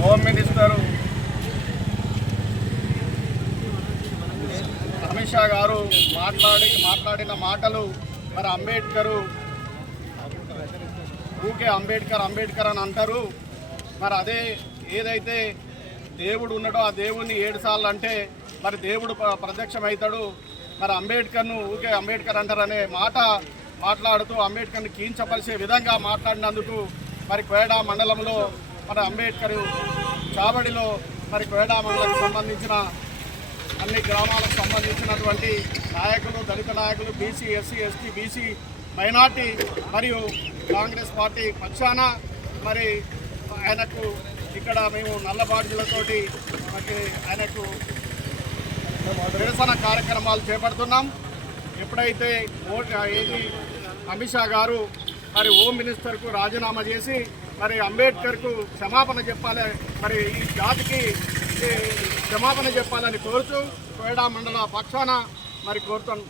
Home minister Amit Shah గారు మాట్లాడిన మాటలు మరి ఊకే అంబేద్కర్ అని అంటారు. మరి అదే ఏదైతే దేవుడు ఉన్నాడో ఆ దేవుడిని 7 సార్లు అంటే మరి దేవుడు ప్రత్యక్షమవుతాడు. మరి ఊకే అంబేద్కర్ అంటారనే మాట్లాడుతూ అంబేద్కర్ని కించపరిచే విధంగా మాట్లాడినందుకు మరి కోయడా మండలంలో మన అంబేద్కర్ చావడిలో మరి కోయడా మండలానికి సంబంధించిన అన్ని గ్రామాలకు సంబంధించినటువంటి నాయకులు, దళిత నాయకులు, BC, SC, ST, BC, minority మరియు కాంగ్రెస్ పార్టీ పక్షాన మరి ఆయనకు ఇక్కడ మేము నల్ల బాడ్జీలతోటి ఆయనకు నిరసన కార్యక్రమాలు చేపడుతున్నాం. ఎప్పుడైతే అమిత్ షా గారు మరి హోమ్ మినిస్టర్కు రాజీనామా చేసి మరి అంబేద్కర్కు క్షమాపణ చెప్పాలి, మరి ఈ జాతికి క్షమాపణ చెప్పాలని కోరుతూ కోయడా మండల పక్షాన మరి కోరుతాను.